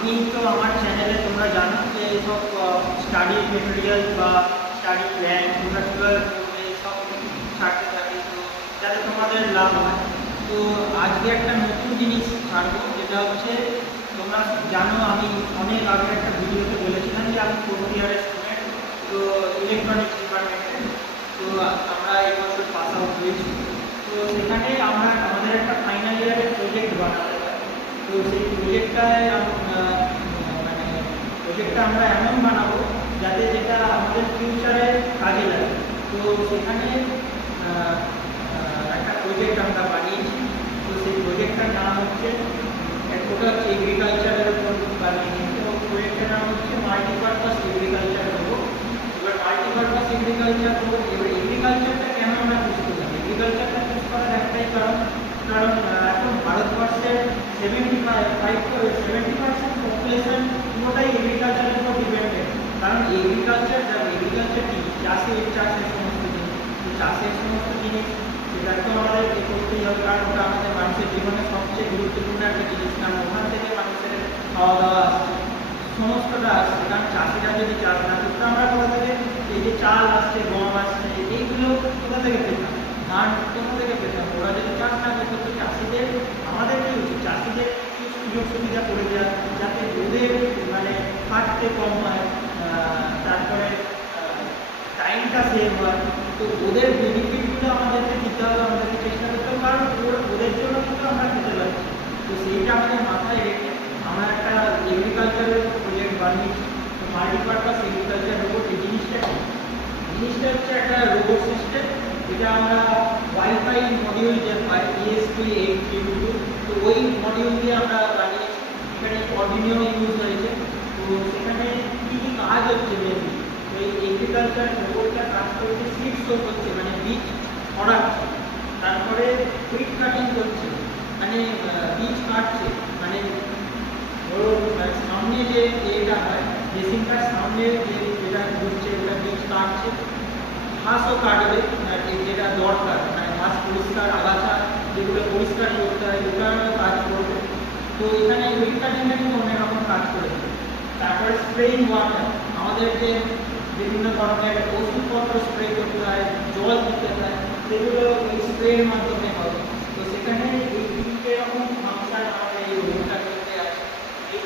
আমি তো আমার চ্যানেলে তোমরা জানো যে সব স্টাডি মেটেরিয়াল বা স্টাডি প্ল্যান তোমরা কীভাবে করবে সব ছাড়তে থাকি, তো যাতে তোমাদের লাভ হয়। তো আজকে একটা নতুন জিনিস ছাড়বো, যেটা হচ্ছে তোমরা জানো আমি অনেক আগে একটা ভিডিওতে বলেছিলাম যে আমি 4th ইয়ারের স্টুডেন্ট, তো ইলেকট্রনিক্স ডিপার্টমেন্টে। তো আমরা এই বছর পাস আউট হয়েছি। তো সেখানে আমরা আমাদের একটা ফাইনাল ইয়ারের প্রজেক্ট বানাতে হয়। তো সেই প্রজেক্টটা আমরা এমন বানাবো যাতে যেটা আমাদের ফিউচারে কাজে লাগে। তো সেখানে একটা প্রজেক্ট আমরা বানিয়েছি। তো সেই প্রজেক্টটার নাম হচ্ছে, ওটা হচ্ছে এগ্রিকালচারের উপর বানিয়েছি। তো প্রজেক্টের নাম হচ্ছে মাল্টিপারপাস এগ্রিকালচার রোবো। এবার মাল্টিপারপাস এগ্রিকালচার রোবো, এবার এগ্রিকালচারটা কেন আমরা চুজ করলাম? এগ্রিকালচারটা চুজ করার একটাই কারণ এখন ভারতবর্ষের 70% পপুলেশন পুরোটাই এগ্রিকালচারের উপর ডিপেন্ডেন্ট। কারণ এগ্রিকালচার কি, চাষের সমস্ত জিনিস। তো চাষের সমস্ত জিনিস সেটা তো আমাদের করতেই হবে, কারণ ওটা আমাদের মানুষের জীবনে সবচেয়ে গুরুত্বপূর্ণ একটা জিনিস। কারণ ওখান থেকে মানুষের খাওয়া দাওয়া আসছে, সমস্তটা আসছে। কারণ চাষিরা যদি চাষ না করতো, আমরা কোথা থেকে এই যে চাল আসছে, গম আসছে, এইগুলো কোথা থেকে পেতাম? ধান কোথা থেকে পেতাম? ওরা যদি চাষ না করতো, তো চাষিদের আমাদের কি উচিত? চাষিদের সুযোগ সুবিধা করে দেওয়া, যাতে ওদের খাটতে কম হয়, তারপরে টাইমটা সেভ হয়। তো ওদের বেনিফিটগুলো আমাদেরকে দিতে হবে, আমাদেরকে চেষ্টা করতে হবে, কারণ ওদের জন্য কিন্তু আমরা খেতে পারছি। তো সেইটা আমাদের মাথায় রেখে আমরা একটা এগ্রিকালচারের প্রজেক্ট বানিয়েছি। তো মাল্টিপারপাস এগ্রিকালচার রোবট, এই জিনিসটা হচ্ছে একটা রোবট সিস্টেম। এটা আমরা ওয়াইফাই মডিউল যে হয় ESP82, তো ওই মডিউল দিয়ে আমরা বানিয়েছি। এখানে অর্ডিনিও ইউজ হয়েছে। তো সেখানে কী কী কাজ হচ্ছে মেনলি, তো এই এগ্রিকালচার রোবটটা কাজ করছে, সিড শো করছে, বীজ ছড়াচ্ছে। তারপরে কুইক কাটিং করছে, বীজ কাটছে। ধরো সামনে যে এটা হয়, মেশিনটার সামনে যেটা ঘুরছে ওটা বীজ কাটছে। ঘাসও কাটবে, যেটা দরকার, ঘাস পরিষ্কার, আগাছা যেগুলো পরিষ্কার করতে হয় ওটার কাজ করবে। তো এখানে কুইক কাটিংটা কিন্তু অনেক রকম কাজ করে দেবে। তারপরে স্প্রেইং ওয়াটার, আমাদের যে বিভিন্ন ধরনের ওষুধপত্র স্প্রে করতে হয়, জল দিতে হয়, সেগুলো ওই স্প্রের মাধ্যমে হবে। তো সেখানে এই তিনটে রকম ফাংশন আমাদের এই রোবটটা করতে আছে। এই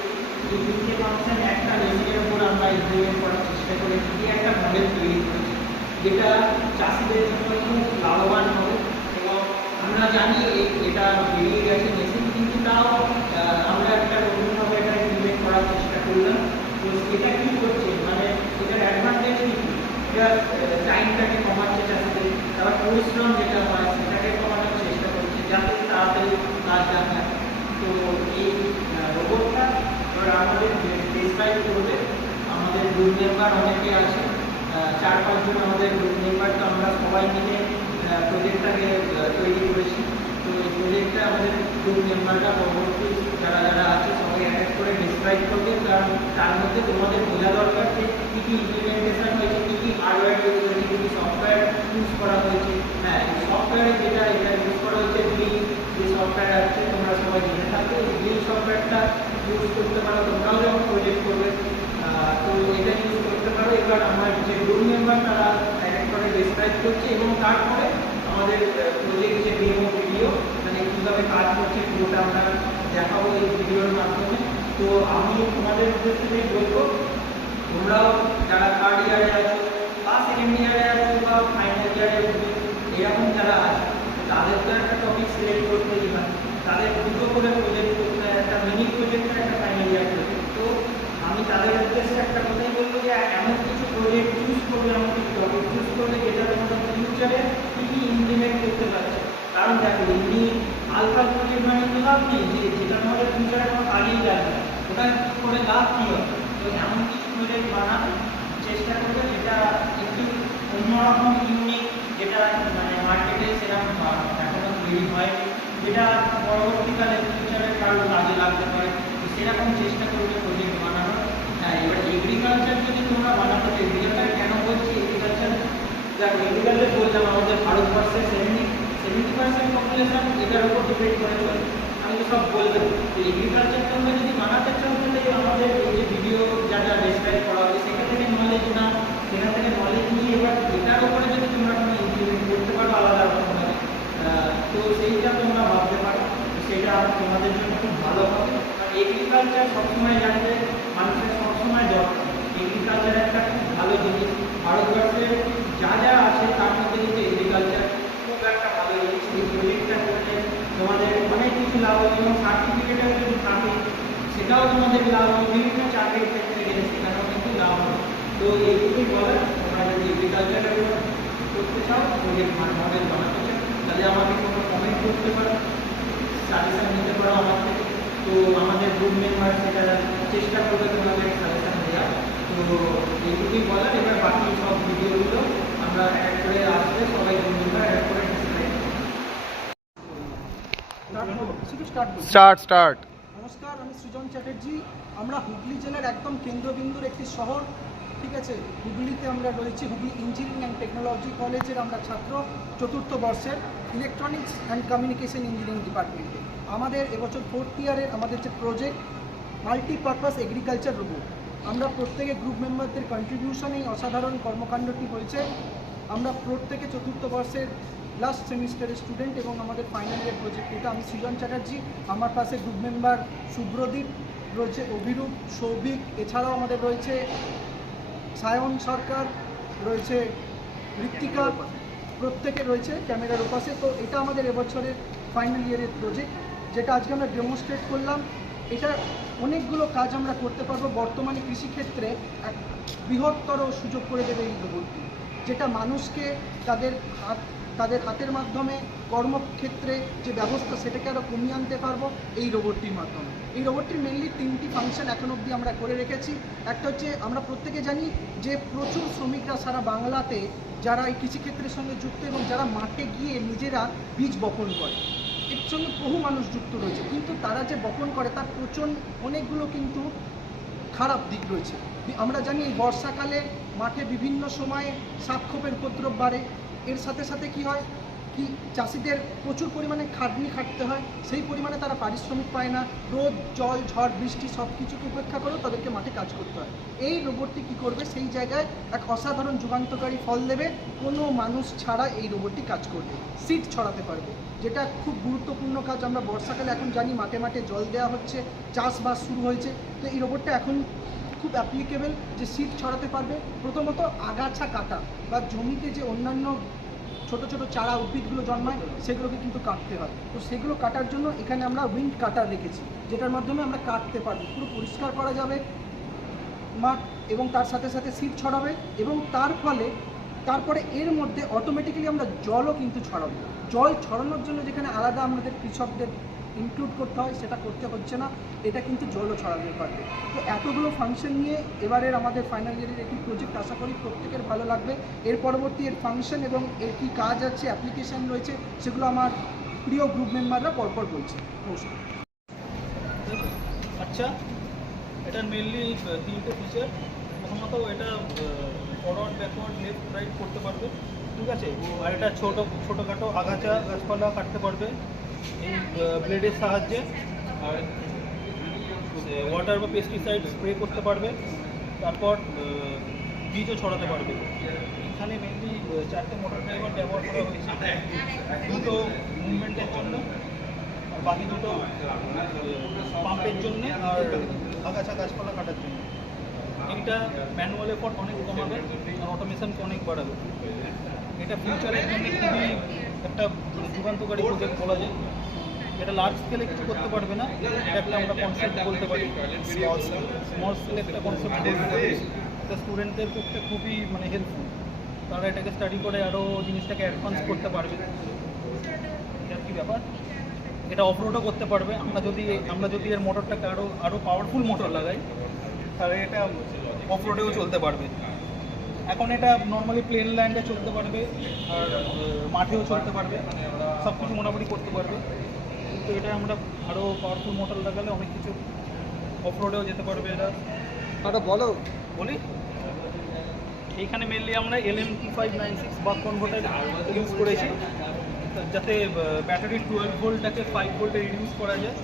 তিনটে ফাংশন একটা মেশিনের উপর আমরা ইমপ্লিমেন্ট করার চেষ্টা করেছি, একটা মডেল তৈরি করেছি, যেটা চাষিদের জন্য খুব লাভবান হবে। এবং আমরা জানি এটা বেরিয়ে গেছে মেশিন, কিন্তু তাও আমরা একটা নতুনভাবে এটা ইমপ্লিমেন্ট করার চেষ্টা করলাম। তো এটা কী করছে, এটার অ্যাডভান্টেজ কী? এটা টাইমটাকে কমাচ্ছে চাষিদের, তারপর পরিশ্রম যেটা হয় সেটাকে কমানোর চেষ্টা করছে, যাতে তাড়াতাড়ি কাজটা হয়। তো এই রোবটটা আমাদের ডেসক্রাইব করবে আমাদের গ্রুপ মেম্বার অনেকে আছে, 4-5 জন আমাদের গ্রুপ মেম্বার। তো আমরা সবাই মিলে প্রজেক্টটাকে তৈরি করেছি। তো এই প্রজেক্টটা আমাদের গ্রুপ মেম্বাররা পরবর্তী যারা যারা আছে সবাই এক করে ডিসক্রাইব করবে। কারণ তার মধ্যে তোমাদের বোঝা দরকার যে কী কী ইমপ্লিমেন্টেশন হয়েছে, কী কী হার্ডওয়্যার ইউজ হয়েছে, কী কী সফটওয়্যার ইউজ করা হয়েছে। হ্যাঁ, এই সফটওয়্যারে যেটা ইউজ করা হয়েছে, যে সফটওয়্যার আছে তোমরা সবাই জেনে থাকো, এই সফটওয়্যারটা ইউজ করতে পারো তোমরাও যখন প্রজেক্ট করবে। তো এটা ইউজ করতে পারো। এবার আমার যে গ্রুপ মেম্বার তারা এক করে ডিসক্রাইব করছে, এবং তারপরে আমাদের প্রজেক্ট যে ডেমো ভিডিও, কীভাবে কাজ করছে পুরোটা আমরা দেখাবো এই ভিডিওর মাধ্যমে। তো আমি তোমাদের উদ্দেশ্যে বলবো, তোমরাও যারা 3rd ইয়ারে আছো বা 2nd ইয়ারে আছো বা ফাইনাল ইয়ারে উঠবে, এরকম যারা আছে তাদের তো একটা টপিক সিলেক্ট করতেই হয়, তাদের দুটো করে প্রজেক্ট করতে হয়, একটা মিনি প্রজেক্ট আর একটা ফাইনাল ইয়ার প্রজেক্ট। তো আমি তাদের উদ্দেশ্যে একটা কথাই বলবো যে এমন কিছু প্রজেক্ট চুজ করবে, এমন কিছু টপিক চুজ করবে যেটা তোমাদের ফিউচারে কী কী ইমপ্লিমেন্ট করতে পারছে। কারণ দেখো, এমনি আলফাল প্রজেক্ট তো লাভ নেই, যেটা আমাদের ফিউচারে কোনো কাজেই লাগবে না, ওটা করে লাভ কী হবে? তো এমন কিছু প্রজেক্ট বানানোর চেষ্টা করবে যেটা একটু অন্যরকম, ইউনিক, যেটা মার্কেটে সেরকম এখনো তৈরি হয়নি, যেটা পরবর্তীকালে ফিউচারে কারো কাজে লাগতে পারে। তো সেরকম চেষ্টা করবে প্রজেক্ট বানানোর। হ্যাঁ, এবার এগ্রিকালচার যদি তোমরা বানাতে, এগ্রিকালচার কেন বলছি? এগ্রিকালচার বললাম আমাদের ভারতবর্ষের 70% পপুলেশন এটার উপর ডিপেন্ড করে চলে। আমি তো সব বললাম, তো এগ্রিকালচার তোমরা যদি বানাতে চাও, তাহলে আমার নলেজ না, সেখান থেকে নলেজ নিয়ে এবার এটার উপরে যদি তোমরা কোনো ইমপ্লিমেন্ট করতে পারো আলাদা রকমভাবে, তো সেইটা তোমরা ভাবতে পারো, সেটা তোমাদের জন্য খুব ভালো হবে। কারণ এগ্রিকালচার সবসময় জানবে মানুষের সবসময় দরকার। এগ্রিকালচার একটা খুব ভালো জিনিস, ভারতবর্ষে যা যা আছে তার মধ্যে কিন্তু এগ্রিকালচার খুব একটা ভালো জিনিস। এই প্রজেক্টটা করলে তোমাদের অনেক কিছু লাভ হবে এবং সার্টিফিকেটও যদি থাকে সেটাও তোমাদের লাভ হবে, বিভিন্ন চাকরির ক্ষেত্রে গেলে সেখানেও কিন্তু লাভ হবে। তো এইটুকুই বলার, তোমরা যদি এগ্রিকালচারের করতে চাও, প্রজেক্ট মডেল বানাতে চাও, তাহলে আমাকে তোমরা কমেন্ট করতে পারো, সাজেশন নিতে পারো আমার থেকে। তো আমাদের গ্রুপ মেম্বার সেটা চেষ্টা করবে তোমাদের সাজেশন দেওয়া। তো এইটুকুই বলার, এবার বাকি সব ভিডিওগুলো আমরা অ্যাড করে আসলে সবাই গ্রুপ মেম্বার অ্যাড করে স্টার্ট। নমস্কার, আমি সৃজন চ্যাটার্জি। আমরা হুগলি জেলার একদম কেন্দ্রবিন্দুর একটি শহর, ঠিক আছে। হুগলিতে আমরা রয়েছি, হুগলি ইঞ্জিনিয়ারিং অ্যান্ড টেকনোলজি কলেজের আমরা ছাত্র, চতুর্থ বর্ষের ইলেকট্রনিক্স অ্যান্ড কমিউনিকেশন ইঞ্জিনিয়ারিং ডিপার্টমেন্টে। আমাদের এবছর 4th ইয়ারের আমাদের যে প্রজেক্ট মাল্টিপারপাস এগ্রিকালচার রোবট, আমরা প্রত্যেকে গ্রুপ মেম্বারদের কন্ট্রিবিউশন এই অসাধারণ কর্মকাণ্ডটি হয়েছে। আমরা প্রত্যেকে চতুর্থ বর্ষের লাস্ট সেমিস্টারের স্টুডেন্ট এবং আমাদের ফাইনাল ইয়ার প্রজেক্ট এটা। আমি সৃজন চ্যাটার্জি, আমার পাশে গ্রুপ মেম্বার শুভ্রদীপ রয়েছে, অভিরূপ, সৌভিক, এছাড়াও আমাদের রয়েছে সায়ন সরকার, রয়েছে ঋত্বিকা, প্রত্যেকে রয়েছে ক্যামেরার ওপাশে। তো এটা আমাদের এবছরের ফাইনাল ইয়ারের প্রজেক্ট, যেটা আজকে আমরা ডেমনস্ট্রেট করলাম। এটা অনেকগুলো কাজ আমরা করতে পারবো। বর্তমানে কৃষিক্ষেত্রে এক বৃহত্তর সুযোগ করে দেবে এই রোবটটি, যেটা মানুষকে তাদের হাতের মাধ্যমে কর্মক্ষেত্রে যে ব্যবস্থা সেটাকে আরও কমিয়ে আনতে পারবো এই রোবটটির মাধ্যমে। এই রোবটটির মেনলি 3টি ফাংশন এখন অবধি আমরা করে রেখেছি। একটা হচ্ছে, আমরা প্রত্যেকে জানি যে প্রচুর শ্রমিকরা সারা বাংলাতে যারা এই কৃষিক্ষেত্রের সঙ্গে যুক্ত এবং যারা মাঠে গিয়ে নিজেরা বীজ বপন করে, এর সঙ্গে বহু মানুষ যুক্ত রয়েছে, কিন্তু তারা যে বপন করে তার অনেকগুলো কিন্তু খারাপ দিক রয়েছে। আমরা জানি এই বর্ষাকালে মাঠে বিভিন্ন সময়ে সাপখোপের উপদ্রব বাড়ে। এর সাথে সাথে কি হয়, কি চাষিদের প্রচুর পরিমাণে খাটতে হয়, সেই পরিমাণে তারা পারিশ্রমিক পায় না। রোদ, জল, ঝড়, বৃষ্টি সব কিছুকে উপেক্ষা করেও তাদেরকে মাঠে কাজ করতে হয়। এই রোবটটি কী করবে, সেই জায়গায় এক অসাধারণ যুগান্তকারী ফল দেবে। কোনো মানুষ ছাড়া এই রোবটটি কাজ করবে, সিড ছড়াতে পারবে, যেটা খুব গুরুত্বপূর্ণ কাজ। আমরা বর্ষাকালে এখন জানি মাঠে মাঠে জল দেওয়া হচ্ছে, চাষবাস শুরু হয়েছে, তো এই রোবটটা এখন খুব অ্যাপ্লিকেবল, যে সিড ছড়াতে পারবে। প্রথমত আগাছা কাটা বা জমিতে যে অন্যান্য ছোট ছোট চারা উদ্ভিদগুলো জন্মায় সেগুলোকে কিন্তু কাটতে হয়, তো সেগুলো কাটার জন্য এখানে আমরা উইন্ড কাটার রেখেছি, যেটার মাধ্যমে আমরা কাটতে পারবো, পুরো পরিষ্কার করা যাবে মাঠ, এবং তার সাথে সাথে সিড ছড়াবে। এবং তারপরে এর মধ্যে অটোমেটিক্যালি আমরা জলও কিন্তু ছড়াবো। জল ছড়ানোর জন্য যেখানে আলাদা আমাদের কৃষকদের ইনক্লুড করতে হয়, সেটা করতে হচ্ছে না, এটা কিন্তু জলও ছড়াতে পারবে। তো এতগুলো ফাংশন নিয়ে এবারের আমাদের ফাইনাল ইয়ারের একটি প্রজেক্ট, আশা করি প্রত্যেকের ভালো লাগবে। এর পরবর্তী এর ফাংশন এবং এর কী কাজ আছে, অ্যাপ্লিকেশান রয়েছে, সেগুলো আমার প্রিয় গ্রুপ মেম্বাররা পরপর বলছে। নমস্কার। আচ্ছা, এটা মেনলি 3টে ফিচার। প্রথমত এটা ফরওয়ার্ড, ব্যাকওয়ার্ড, লেফট, রাইট করতে পারবে, ঠিক আছে। আর এটা ছোটোখাটো আগাছা গাছপালা কাটতে পারবে এই ব্লেডের সাহায্যে। আর ওয়াটার বা পেস্টিসাইড স্প্রে করতে পারবে, তারপর বীজও ছড়াতে পারবে। এখানে মেনলি 4টে মোটর ড্রাইভার ব্যবহার করা হয়েছে, দুটো মুভমেন্টের জন্য, আর বাকি দুটো পাম্পের জন্যে আর আগাছা গাছপালা কাটার জন্য। এটা ম্যানুয়াল এফর্ট অনেক কমাবে আর অটোমেশনকে অনেক বাড়াবে। এটা ফিউচারের জন্য খুবই একটা যুগান্তকারী প্রজেক্ট বলা যায়। এটা লার্জ স্কেলে কিছু করতে পারবে না, এটা একটা আমরা কনসেপ্ট বলতে পারি, স্মল স্কেলে একটা কনসেপ্ট বলতে পারি। এটা স্টুডেন্টদের পক্ষে খুবই হেল্পফুল, তারা এটাকে স্টাডি করে আরও জিনিসটাকে অ্যাডভান্স করতে পারবে। এটা কী ব্যাপার, এটা অফরোডও করতে পারবে। আমরা যদি এর মোটরটাকে আরও পাওয়ারফুল মোটর লাগাই, তাহলে এটা অফরোডেও চলতে পারবে। এখন এটা নর্মালি প্লেন ল্যান্ডে চলতে পারবে আর মাঠেও চলতে পারবে, সব কিছু মোটামুটি করতে পারবে। কিন্তু এটা আমরা আরও পাওয়ারফুল মোটর লাগালে অনেক কিছু অফরোডেও যেতে পারবে। এটা আরও বলি, এইখানে মেনলি আমরা LM2596 বাক কনভার্টার ইউজ করেছি। যাতে ব্যাটারি 12 ভোল্টটাকে 5 ভোল্টে রিডিউস করা যায়।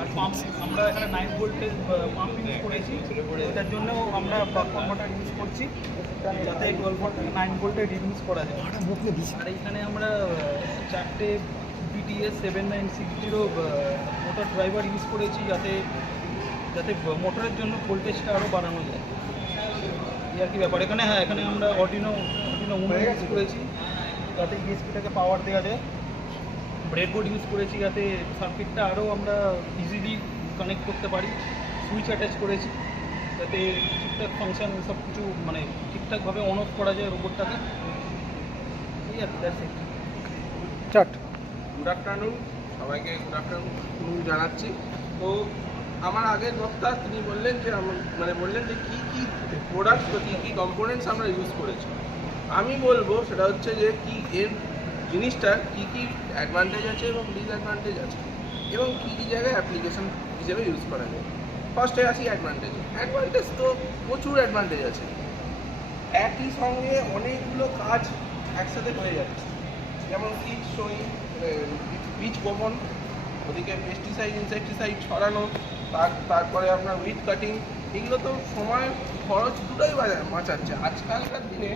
আর পাম্প আমরা এখানে 9 ভোল্টের পাম্প ইউজ করেছি, এটার জন্যও আমরা বাক কনভার্টার ইউজ করছি যাতে 12 ভোল্টটাকে 9 ভোল্টে রিডিউস করা যায়। আর এইখানে আমরা 4টে BTS 7960 মোটর ড্রাইভার ইউজ করেছি যাতে যাতে মোটরের জন্য ভোল্টেজটা আরও বাড়ানো যায়। এই আর কি ব্যাপার। এখানে হ্যাঁ, এখানে আমরা অর্ডিনো উনো ইউজ করেছি যাতে ESP-টাকে পাওয়ার দেওয়া যায়। ব্রেডবোর্ড ইউজ করেছি যাতে সার্কিটটা আরও আমরা ইজিলি কানেক্ট করতে পারি। সুইচ অ্যাটাচ করেছি যাতে ঠিকঠাক ফাংশন সব কিছু মানে ঠিকঠাকভাবে অন অফ করা যায় রোবটটাকে। এই আর কি, that's it. Chart good afternoon, সবাইকে গুড আফটারনুন জানাচ্ছি। তো আমার আগের বক্তা তিনি বললেন যে বললেন যে কী কী প্রোডাক্টস বা কী কী কম্পোনেন্টস আমরা ইউজ করেছি। আমি বলবো সেটা হচ্ছে যে কি এর জিনিসটার কী কী অ্যাডভান্টেজ আছে এবং ডিসঅ্যাডভান্টেজ আছে এবং কী কী জায়গায় অ্যাপ্লিকেশন হিসেবে ইউজ করা যায়। ফার্স্টে আসি অ্যাডভান্টেজ তো প্রচুর অ্যাডভান্টেজ আছে। একই সঙ্গে অনেকগুলো কাজ একসাথে হয়ে যাচ্ছে, যেমন বীজ সোয়িং, বীজ বপন, ওদিকে পেস্টিসাইড ইনসেকটিসাইড ছড়ানো, তারপরে আপনার উইড কাটিং, এগুলো তো সময় খরচ দুটোই বাঁচাচ্ছে। আজকালকার দিনে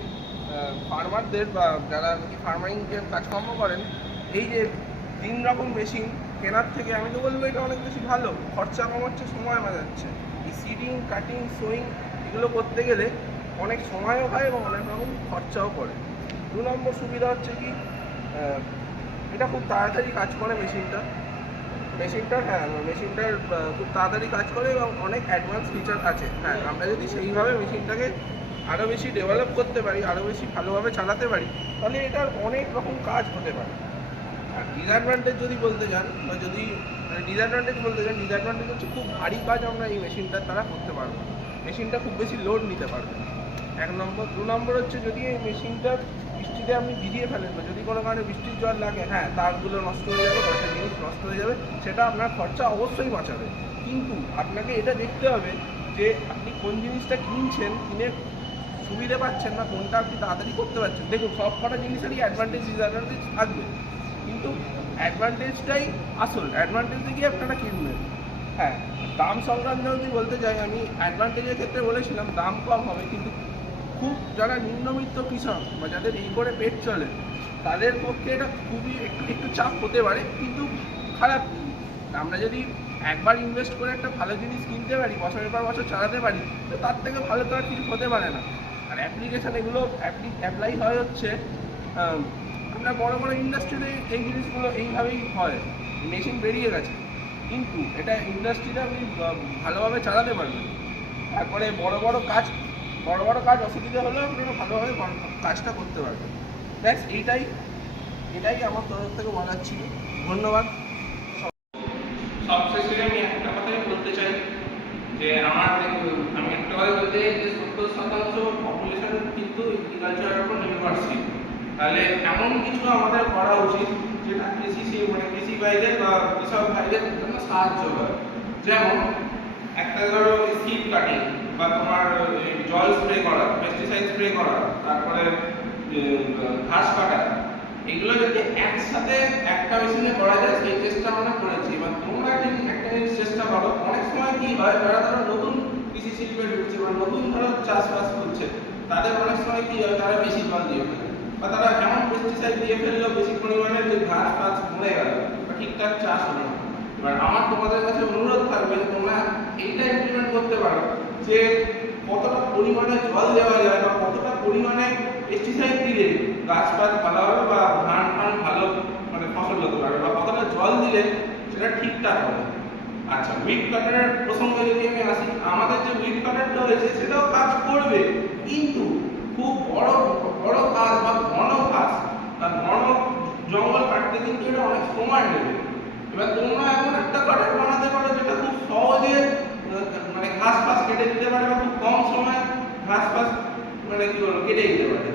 ফার্মারদের বা যারা ফার্মারিংকে কাজকর্ম করেন, এই যে 3 রকম মেশিন কেনার থেকে আমি তো বলবো এটা অনেক বেশি ভালো, খরচা কমাচ্ছে, সময় বাঁচাচ্ছে। এই সিডিং, কাটিং, সোয়িং এগুলো করতে গেলে অনেক সময়ও হয় এবং অনেক রকম খরচাও পড়ে। 2 নম্বর সুবিধা হচ্ছে কি এটা খুব তাড়াতাড়ি কাজ করে মেশিনটার খুব তাড়াতাড়ি কাজ করে এবং অনেক অ্যাডভান্স ফিচার আছে। হ্যাঁ, আমরা যদি সেইভাবে মেশিনটাকে আরও বেশি ডেভেলপ করতে পারি, আরও বেশি ভালোভাবে চালাতে পারি, তাহলে এটার অনেক রকম কাজ হতে পারে। আর ডিসঅ্যাডভান্টেজ যদি বলতে চান বা যদি ডিসঅ্যাডভান্টেজ হচ্ছে খুব ভারী কাজ আমরা এই মেশিনটার দ্বারা করতে পারবো, মেশিনটা খুব বেশি লোড নিতে পারবে। 1 নম্বর। 2 নম্বর হচ্ছে যদি এই মেশিনটা বৃষ্টিতে আপনি ভিজিয়ে ফেলেন বা যদি কোনো কারণে বৃষ্টির জল লাগে, হ্যাঁ তারগুলো নষ্ট হয়ে যাবে, কয়েকটা জিনিস নষ্ট হয়ে যাবে, সেটা আপনার খরচা অবশ্যই বাঁচাবে। কিন্তু আপনাকে এটা দেখতে হবে যে আপনি কোন জিনিসটা কিনে সুবিধে পাচ্ছেন না, কোনটা আপনি তাড়াতাড়ি করতে পারছেন। দেখুন, সব কটা জিনিসেরই অ্যাডভান্টেজ ডিসঅ্যাডভান্টেজ থাকবে, কিন্তু অ্যাডভান্টেজটাই আসল, অ্যাডভান্টেজে গিয়ে আপনারা কিনবেন। হ্যাঁ, দাম সংক্রান্ত যদি বলতে চাই, আমি অ্যাডভান্টেজের ক্ষেত্রে বলেছিলাম দাম কম হবে, কিন্তু খুব যারা নিম্নবিত্ত কৃষক বা যাদের এই করে পেট চলে তাদের পক্ষে এটা খুবই একটু চাপ হতে পারে, কিন্তু খারাপ কি? আমরা যদি একবার ইনভেস্ট করে একটা ভালো জিনিস কিনতে পারি, বছরের পর বছর চালাতে পারি, তো তার থেকে ভালো তো আর কিছু হতে পারে না। আর অ্যাপ্লিকেশান এগুলো অ্যাপ্লাই হয় হচ্ছে আমরা বড় বড় ইন্ডাস্ট্রিতে এই জিনিসগুলো এইভাবেই হয়, মেশিন বেরিয়ে গেছে, কিন্তু এটা ইন্ডাস্ট্রিতে আপনি ভালোভাবে চালাতে পারবেন। তারপরে বড় বড় কাজ অসুবিধা হলেও আপনারা ভালোভাবে কাজটা করতে পারবেন। ব্যাস এটাই আমার তরফ থেকে বলার ছিল। ধন্যবাদ। সবশেষে আমি একটা কথাই বলতে চাই যে আমি একটা কথা বলতে চাই যে 70% পপুলেশন কিন্তু এগ্রিকালচারের উপর নির্ভরশীল। তাহলে এমন কিছু আমাদের করা উচিত যেটা কৃষি ভাইদের বা কৃষক ভাইদের জন্য সাহায্য হয়। যেমন একটা ধরো সিড কাটিং বা তোমার জল স্প্রে করা, পেস্টিসাইড স্প্রে করা, তারপরে ঘাস কাটা, এগুলো যদি একসাথে একটা মেশিনে করা যায় সেই চেষ্টা আমরা করেছি। এবার তোমরা একটা জিনিস চেষ্টা করো। অনেক সময় কি হয়, যারা ধরো নতুন কৃষি শিল্পে ঢুকছে বা নতুন ধরো চাষবাস করছে, তাদের অনেক সময় কি হয়, তারা বেশি জল দিয়ে ফেলে বা তারা এমন পেস্টিসাইড দিয়ে ফেললো বেশি পরিমাণে যে ঘাস ফাস মরে গেল বা ঠিকঠাক চাষ হলো না। এবার আমার তোমাদের কাছে অনুরোধ থাকবে যে তোমরা এইটা ইমপ্লিমেন্ট করতে পারো যে কতটা পরিমাণে জল দেওয়া যায় বা কতটা পরিমাণে পেস্টিসাইড দিলে গাছপাত ভালো হবে বা ধান ভালো ফসল হতে পারবে বা কতটা জল দিলে সেটা ঠিকঠাক হবে। আচ্ছা, উইড কাটারের প্রসঙ্গে যদি আমি আসি, আমাদের যে উইড কাটারটা হয়েছে সেটাও কাজ করবে, কিন্তু খুব বড় কাজ বা ঘন কাজ বা ঘন জঙ্গল কাটতে কিন্তু এটা অনেক সময় নেবে। এবার তোমরা এমন একটা কাটার বানাতে পারো যেটা খুব সহজে ঘাস ফাস কেটে দিতে পারে বা খুব কম সময় ঘাস ফাস কেটে দিতে পারে।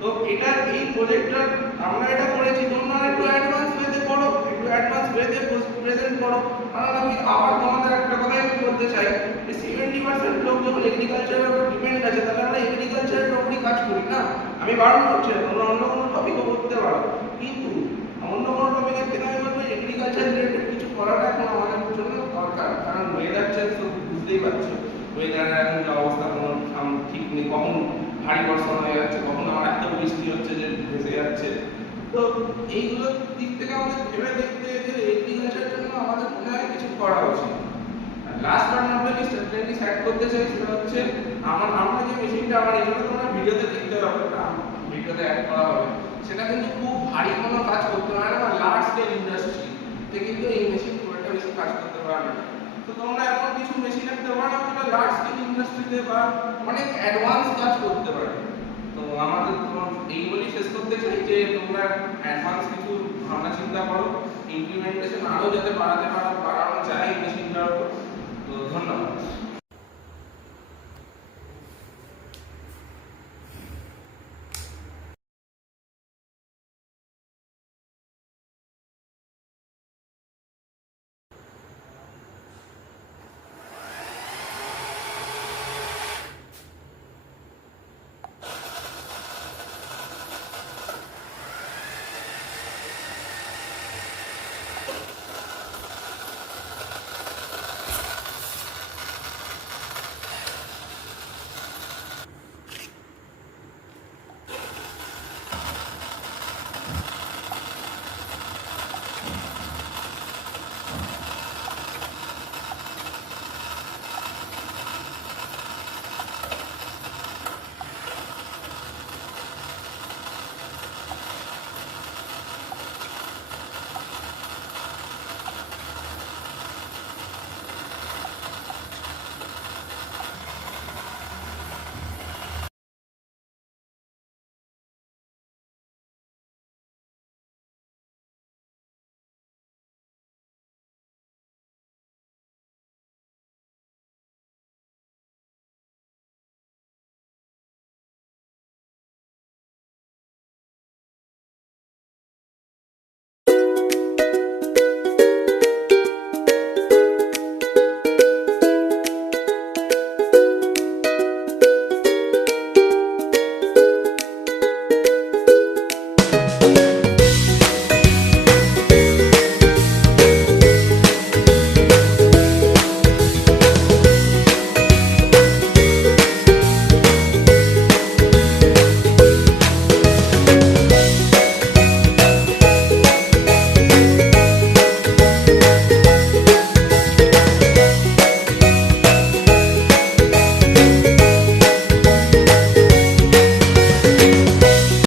তো এটা এই প্রজেক্টটা আমরা এটা করেছি, তোমরা একটু অ্যাডভান্স ওয়েতে করো, একটু অ্যাডভান্স ওয়েতে প্রেজেন্ট করো। কারণ আমি আবার তোমাদের একটা কথাই বলতে চাই যে 70% লোক যখন এগ্রিকালচারের উপর ডিপেন্ড আছে, তাহলে আমরা এগ্রিকালচারের উপরই কাজ করি না। আমি বারণ করছি না, তোমরা অন্য কোনো টপিকও করতে পারো, কিন্তু অন্য অন্য কোনো টপিকের থেকে আমি বলবো এগ্রিকালচার রিলেটেড কিছু করাটা এখন আমাদের জন্য দরকার, কারণ ওয়েদার চেঞ্জ তো বুঝতেই পারছো, ওয়েদারের এখন যে অবস্থা কোনো ঠিক নেই, কখন ভারী বর্ষণ হয়ে যাচ্ছে, কখন আমার এত বৃষ্টি হচ্ছে যে ভেসে যাচ্ছে। তো এইগুলোর দিক থেকে আমাদের ভেবে দেখতে যে এগ্রিকালচারের জন্য আমাদের মনে হয় কিছু করা উচিত। Last but not the least একটা অ্যাড করতে চাই, সেটা হচ্ছে আমরা যে মেশিনটা আমার এই জন্য তোমরা ভিডিওতে দেখতে পাবে, ভিডিওতে অ্যাড করা হবে, সেটা কিন্তু খুব ভারী কোনো কাজ করতে পারে না, বা লার্জ স্কেল ইন্ডাস্ট্রিতে কিন্তু এই মেশিন খুব একটা বেশি কাজ করতে পারবে না। তো তোমরা এমন কিছু মেশিন রাখতে পারো যেটা লার্জ স্কেল ইন্ডাস্ট্রিতে বা অনেক অ্যাডভান্স কাজ করতে পারে। তো আমাদের তোমার এইগুলি শেষ করতে চাই যে তোমরা অ্যাডভান্স কিছু ভাবনা চিন্তা করো, ইমপ্লিমেন্টেশন আরও যাতে বাড়ানো যায় এই মেশিনটার উপর,